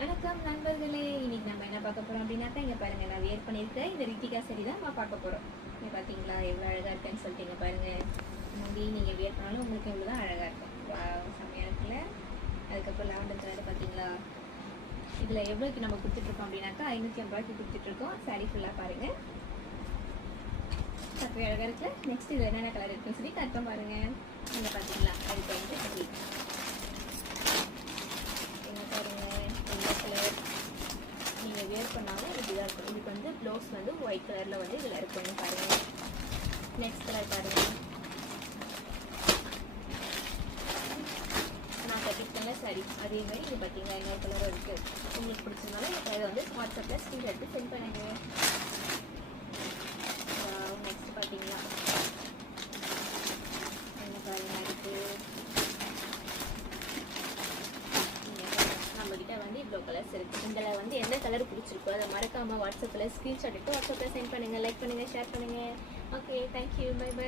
வணக்கம் நண்பர்களே, இன்னைக்கு நம்ம என்ன பார்க்க போறோம் அப்படின்னாக்கா, இங்க பாருங்க நான் வேர் பண்ணியிருக்கேன் இந்த ரித்திகா சரி தான் நம்ம பார்க்க போறோம். இங்க பார்த்தீங்களா எவ்வளோ அழகா இருக்குன்னு சொல்லிட்டு இங்க பாருங்க. முடி நீங்க வேர் பண்ணாலும் உங்களுக்கு இவ்வளோ தான் அழகா இருக்கும். செம்மையா இருக்குல்ல. அதுக்கப்புறம் லாவெண்டர் கலர் பார்த்தீங்களா, இதுல எவ்வளோக்கு நம்ம கொடுத்துட்ருக்கோம் அப்படின்னாக்கா 550 ரூபாய்க்கு கொடுத்துட்ருக்கோம். சாரி ஃபுல்லாக பாருங்க, சப்பை அழகா இருக்கு. நெக்ஸ்ட் இதில் என்னென்ன கலர் இருக்குன்னு சொல்லி கரெக்டாக பாருங்க. இங்கே பார்த்தீங்களா அதுக்கு வந்து வேர் பண்ணாலும் இப்படிதான் இருக்கும். இதுக்கு வந்து ப்ளவுஸ் வந்து ஒயிட் கலரில் வந்து இதில் இருக்குன்னு பாருங்கள். நெக்ஸ்ட் கலர் பாருங்கள், நான் கட்டிருக்கேன்ல சாரி அதே மாதிரி இது பார்த்தீங்கன்னா இன்னொரு கலரும் இருக்குது. உங்களுக்கு பிடிச்சதுனால இந்த கலரை வந்து வாட்ஸ்அப்பில் ஸ்க்ரீன் எடுத்து சென்ட் பண்ணுங்க. நெக்ஸ்ட் பார்த்தீங்களா என்ன பாருங்கள், இருக்குது நம்மகிட்ட வந்து இவ்வளோ கலர்ஸ் இருக்குது. இதில் வந்து எந்த கலர் பிடிச்சிருக்கோ அதை மறக்காமல் வாட்ஸ்அப்பில் ஸ்க்ரீன்ஷாட் எடுத்து வாட்ஸ்அப்பில் சென்ட் பண்ணுங்கள். லைக் பண்ணுங்கள், ஷேர் பண்ணுங்கள். Okay, thank you, bye by.